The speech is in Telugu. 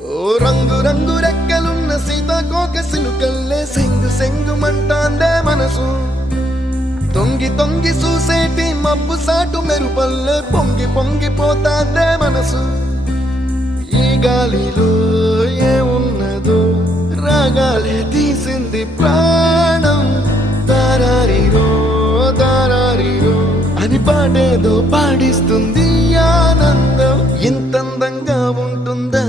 ఓ రంగు రంగు రెక్కలున్న సీతాకోక సిలుకల్లే సెంగు సెంగుమంటాందే మనసు. తొంగి తొంగి చూసేటి మబ్బు సాటు మెరుపల్లే పొంగి పొంగిపోతాందే మనసు. ఈ గాలిలో ఏమున్నదో రాగాలే తీసింది ప్రాణం. దారారిరో దారారిరో అని పాడేదో పాడిస్తుంది ఆనందం. ఇంతందంగా ఉంటుందా